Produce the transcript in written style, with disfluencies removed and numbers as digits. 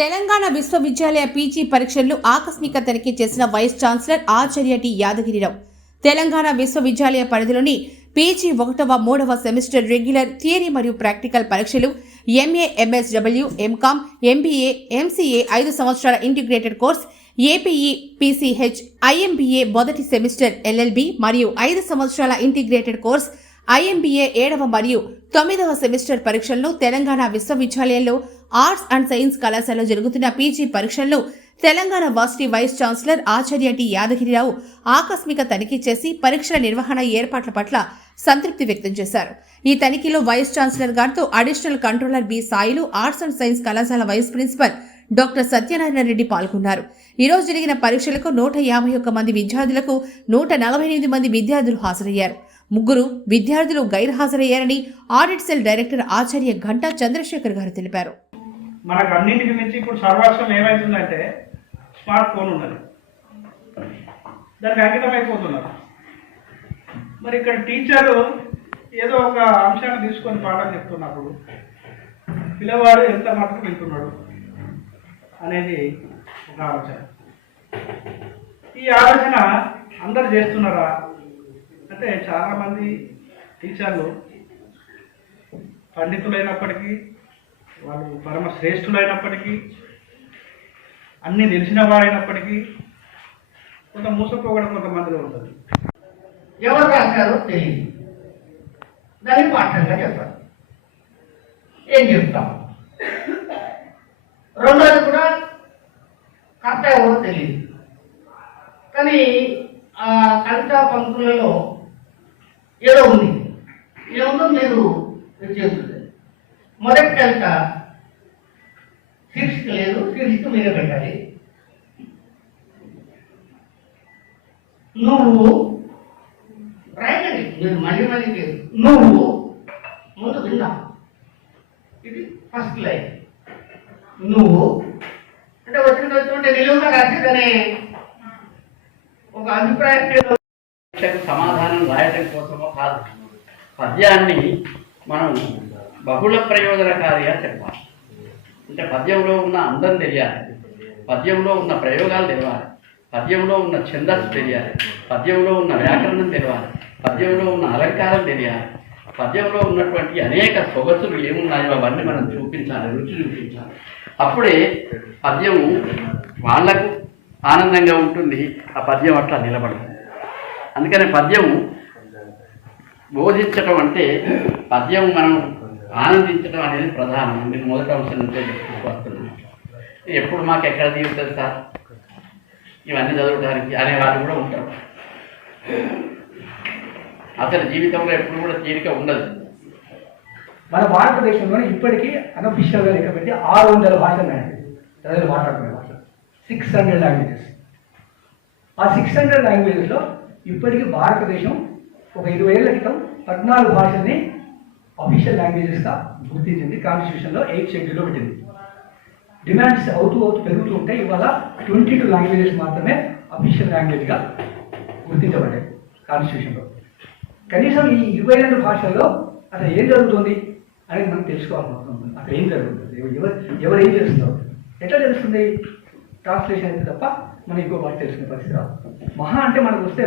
తెలంగాణ విశ్వవిద్యాలయ పీజీ పరీక్షలను ఆకస్మిక తనిఖీ చేసిన వైస్ ఛాన్సలర్ ఆచార్య టి యాదగిరిరావు. తెలంగాణ విశ్వవిద్యాలయ పరిధిలోని పీజీ 1వ 3వ సెమిస్టర్ రెగ్యులర్ థియరీ మరియు ప్రాక్టికల్ పరీక్షలు MA, MSW, MCom, MBA, MCA 5 సంవత్సరాల integrated course, APE, PCH, IMBA మొదటి సెమిస్టర్ ఎల్ఎల్బీ మరియు 5 సంవత్సరాల ఇంటిగ్రేటెడ్ కోర్స్ ఐఎంబీఏ 7వ మరియు 9వ సెమిస్టర్ పరీక్షలను తెలంగాణ విశ్వవిద్యాలయంలో ఆర్ట్స్ అండ్ సైన్స్ కళాశాలలో జరుగుతున్న పీజీ పరీక్షలను తెలంగాణ వర్సిటీ వైస్ ఛాన్సలర్ ఆచార్య టి యాదగిరిరావు ఆకస్మిక తనిఖీ చేసి పరీక్షల నిర్వహణ ఏర్పాట్ల పట్ల సంతృప్తి వ్యక్తం చేశారు. ఈ తనిఖీలో వైస్ ఛాన్సలర్ గారితో additional controller B Sailu, arts and science కళాశాల vice principal doctor Satyanarayana Reddy పాల్గొన్నారు. ఈ రోజు జరిగిన పరీక్షలకు 151 మంది విద్యార్థులకు 148 మంది విద్యార్థులు హాజరయ్యారు. 3 విద్యార్థులు గైర్హాజరయ్యారని ఆడిట్ సెల్ డైరెక్టర్ ఆచార్య ఘంటా చంద్రశేఖర్ గారు తెలిపారు. మనకు అన్నింటికి మించి ఇప్పుడు సర్వస్వం ఏమైతుందంటే స్మార్ట్ ఫోన్ ఉన్నది, దానికి అంకితం అయిపోతున్నారు. మరి ఇక్కడ టీచరు ఏదో ఒక అంశాన్ని తీసుకొని పాఠం చెప్తున్నప్పుడు పిల్లవాడు ఎంత మటుకు వింటున్నాడు అనేది ఒక ఆలోచన. ఈ ఆలోచన అందరు చేస్తున్నారా అంటే చాలామంది టీచర్లు పండితులైనప్పటికీ, వాళ్ళు పరమ శ్రేష్ఠులైనప్పటికీ, అన్నీ తెలిసిన వారైనప్పటికీ కొంత మూసపోవడం కొంతమందిలో ఉంటుంది. ఎవరు రాశారో తెలియదు, దాన్ని పాఠంగా చెప్తారు. ఏం చెప్తాం? రెండోది కూడా కర్త ఎవరో తెలియదు. కానీ ఆ కవితా పంక్తులలో ఏదో ఉంది, ఏముందో మీరు చేస్తుంది. మొదటి కవిత శీర్షిక లేదు, శీర్షిక మీరే పెట్టాలి. నువ్వు రాయండి, మీరు మళ్ళీ మళ్ళీ నువ్వు ముందు విన్నా. ఇది ఫస్ట్ లైన్. నువ్వు అంటే వచ్చినటువంటి నిలువుగా రాసేదనే ఒక అభిప్రాయం సమాధానం రాయటం కోసమో కాదు, పద్యాన్ని మనం బహుళ ప్రయోజనకారిగా చెప్పాలి. అంటే పద్యంలో ఉన్న అందం తెలియాలి, పద్యంలో ఉన్న ప్రయోగాలు తెలియాలి, పద్యంలో ఉన్న ఛందస్సు తెలియాలి, పద్యంలో ఉన్న వ్యాకరణం తెలియాలి, పద్యంలో ఉన్న అలంకారం తెలియాలి, పద్యంలో ఉన్నటువంటి అనేక సొగసులు ఏమున్నాయో అవన్నీ మనం చూపించాలి, రుచి చూపించాలి. అప్పుడే పద్యము వాళ్లకు ఆనందంగా ఉంటుంది, ఆ పద్యం అట్లా నిలబడుతుంది. అందుకని పద్యము బోధించటం అంటే పద్యం మనం ఆనందించడం అనేది ప్రధానం. నేను మొదటి అంశం నుంచే వస్తున్నాను. ఎప్పుడు మాకు ఎక్కడ తీరుతుంది సార్ ఇవన్నీ చదవడానికి అనేవాళ్ళు కూడా ఉంటారు. అసలు జీవితంలో ఎప్పుడు కూడా తీరిక ఉండదు. మన భారతదేశంలో ఇప్పటికీ అనఫిషియల్గా లెక్క పెట్టి 600 భాషలు ఉన్నాయండి. ప్రజలు మాట్లాడుకునే భాషలు 600 లాంగ్వేజెస్. ఆ 600 లాంగ్వేజెస్లో ఇప్పటికీ భారతదేశం ఒక 20 ఏళ్ల క్రితం 14 భాషల్ని అఫీషియల్ లాంగ్వేజెస్గా గుర్తించింది. కాన్స్టిట్యూషన్లో 8th షెడ్యూల్లో పెట్టింది. డిమాండ్స్ అవుతూ పెరుగుతూ ఉంటే ఇవాళ 22 లాంగ్వేజెస్ మాత్రమే అఫీషియల్ లాంగ్వేజ్గా గుర్తించబడ్డాయి కాన్స్టిట్యూషన్లో. కనీసం ఈ 22 భాషల్లో అసలు ఏం జరుగుతుంది అనేది మనం తెలుసుకోవాల్సిన అవసరం ఉంటుంది. అక్కడ ఏం జరుగుతుంది, ఎవరు ఏం చేస్తున్నారు, ఎట్లా తెలుస్తుంది? ట్రాన్స్లేషన్ అయితే తప్ప మనం ఇంకో భాష తెలుసుకునే పరిస్థితి రాదు. మహా అంటే మనకు వస్తే